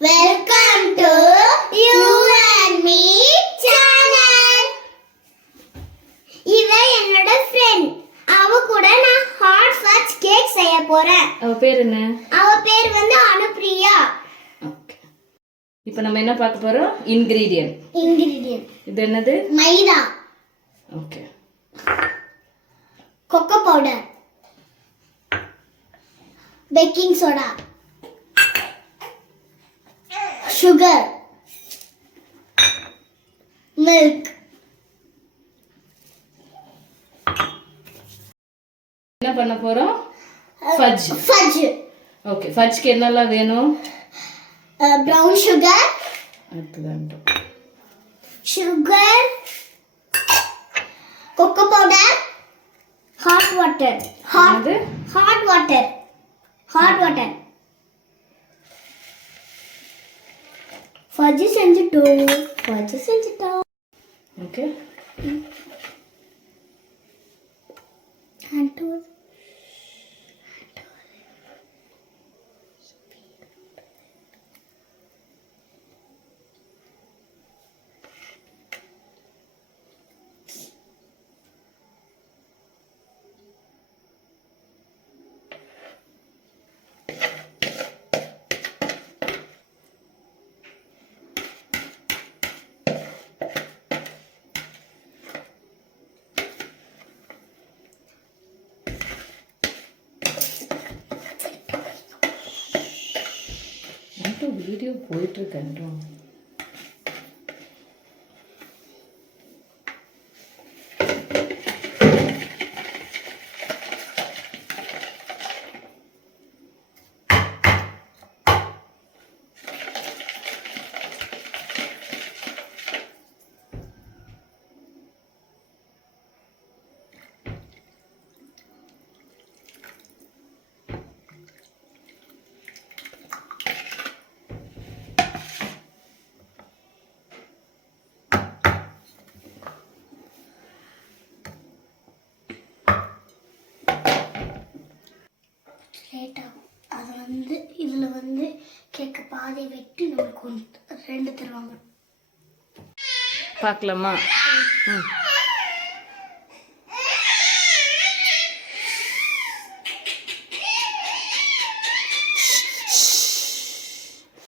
Welcome to You and Me channel. இவ என்னோட friend. அவ கூட நான் ஹாட் ஃபட்ஜ் கேக் செய்ய போறேன். அவ பேர் என்ன? அவ பேர் வந்து அனுப்ரியா. ஓகே. இப்போ நம்ம என்ன பார்க்க போறோம்? இன்கிரிடியன்ட். இது என்னது? Maida. Okay. Cocoa powder. Baking soda. sugar, milk. என்ன பண்ண போறோம்? ஃபட்ஜ். ஓகே, ஃபட்ஜ்க்கு என்னெல்லாம் வேணும்? brown sugar, cocoa powder, hot water. Fudge செஞ்சிட்டோம். ஓகே. வீடியோ போயிட்டு இருக்கேன். அது வந்து இதுல வந்து கேக்க பாதி வெட்டி நமக்கு 2 தருவாங்க. பார்க்கலாமா?